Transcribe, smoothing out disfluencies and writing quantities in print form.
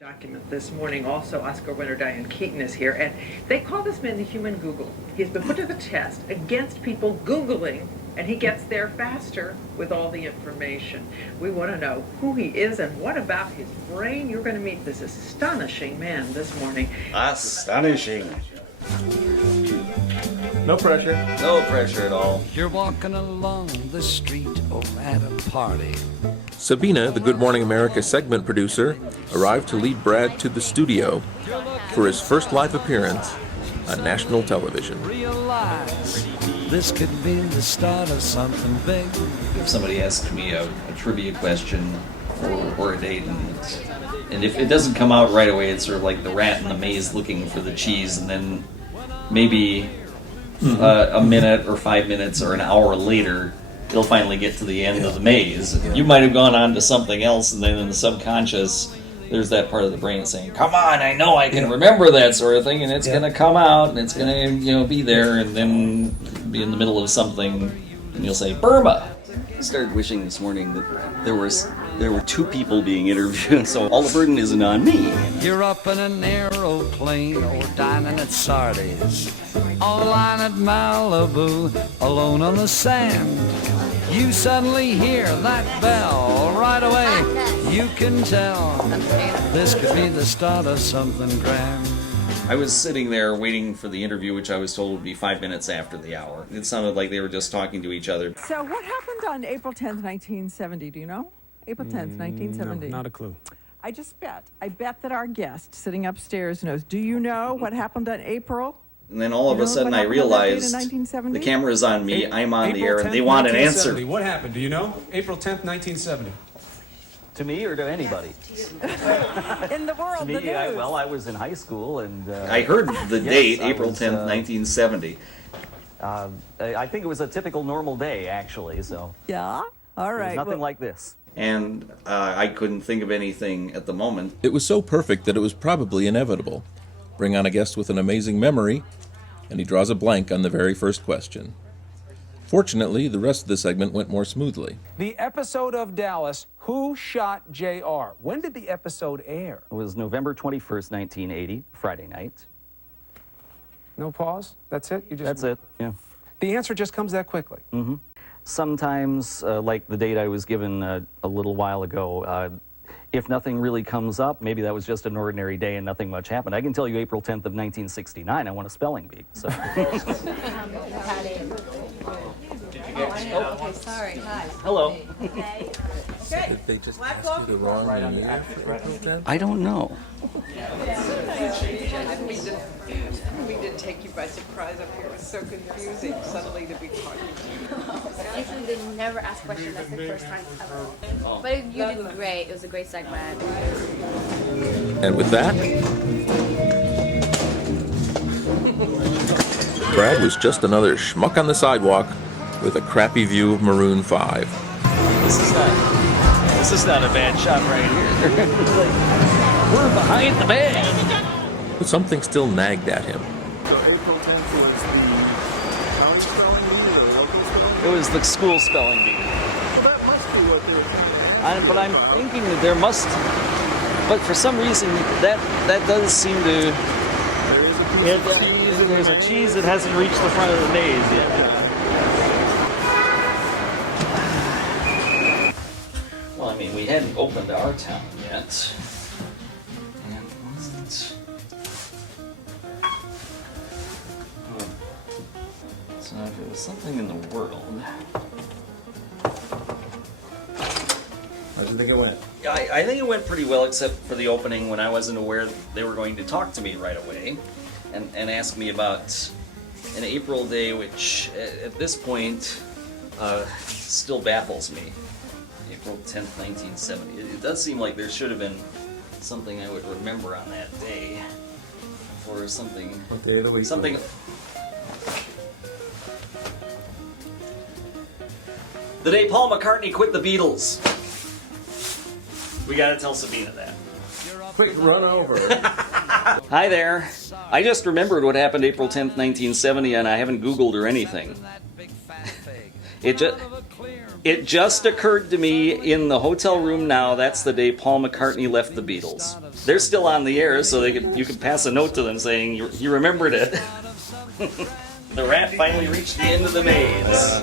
Document this morning. Also, Oscar winner Diane is here, and they call this man the human Google. He's been put to the test against people Googling, and he gets there faster with all the information. We want to know who he is and what about his brain. You're going to meet this astonishing man this morning. Astonishing. No pressure. No pressure at all. You're walking along the street or at a party. Sabina, the Good Morning America segment producer, arrived to lead Brad to the studio for his first live appearance on national television. Realize this could be the start of something big. If somebody asks me a trivia question or a date, and if it doesn't come out right away, it's sort of like the rat in the maze looking for the cheese, and then maybe a minute or 5 minutes or an hour later, you'll finally get to the end of the maze. Yeah. You might have gone on to something else, and then in the subconscious, there's that part of the brain saying, "Come on, I know I can remember that sort of thing," and it's going to come out, and it's going to be there, and then be in the middle of something, and you'll say, "Burma." I started wishing this morning that there were two people being interviewed, so all the burden isn't on me. You're up in an aeroplane or dining at Sardi's, on a line at Malibu, alone on the sand. You suddenly hear that bell right away. You can tell this could be the start of something grand. I was sitting there waiting for the interview, which I was told would be 5 minutes after the hour. It sounded like they were just talking to each other. So what happened on April 10th, 1970? Do you know? April 10th, 1970. No, not a clue. I bet that our guest sitting upstairs knows. Do you know what happened on April? And then all of a sudden I realized the camera's on me, I'm on the air, and they want an answer. What happened? Do you know? April 10th, 1970. To me or to anybody? In the world, to me, the news. I was in high school, and I heard the date, I April was, 10th, 1970. I think it was a typical normal day, actually. So Yeah? All right. there's nothing like this. And I couldn't think of anything at the moment. It was so perfect that it was probably inevitable. Bring on a guest with an amazing memory, and he draws a blank on the very first question. Fortunately, the rest of the segment went more smoothly. The episode of Dallas, Who Shot JR? When did the episode air? It was November 21st, 1980, Friday night. No pause? That's it? That's it, yeah. The answer just comes that quickly. Mm-hmm. Sometimes, like the date I was given a little while ago, if nothing really comes up, maybe that was just an ordinary day and nothing much happened. I can tell you April 10th of 1969, I won a spelling bee. So. Oh, okay, sorry. Hi. Hello. Okay. Did they just ask you the wrong year for April 10th? I don't know. We did take you by surprise up here. It was so confusing suddenly to be talking to you. Usually they never ask questions. That's the first time ever. But you did great. It was a great segment. And with that, Brad was just another schmuck on the sidewalk with a crappy view of Maroon 5. This is not a bad shot right here. We're behind the band. But something still nagged at him. It was the school spelling bee. Well, that must be what it is. But I'm thinking that there must. But for some reason, that does seem to. There's a cheese that hasn't reached the front of the maze yet. Well, I mean, we hadn't opened our town yet. And it wasn't. So if it was something in the world. How do you think it went? I think it went pretty well, except for the opening when I wasn't aware they were going to talk to me right away and ask me about an April day, which at this point still baffles me. April 10th, 1970. It does seem like there should have been something I would remember on that day. Or something. What day of the week? Something. The day Paul McCartney quit the Beatles. We gotta tell Sabina that. Quick run over. Hi there. I just remembered what happened April 10th, 1970, and I haven't Googled or anything. It just. It just occurred to me in the hotel room now, that's the day Paul McCartney left the Beatles. They're still on the air, so you could pass a note to them saying you remembered it. The rat finally reached the end of the maze.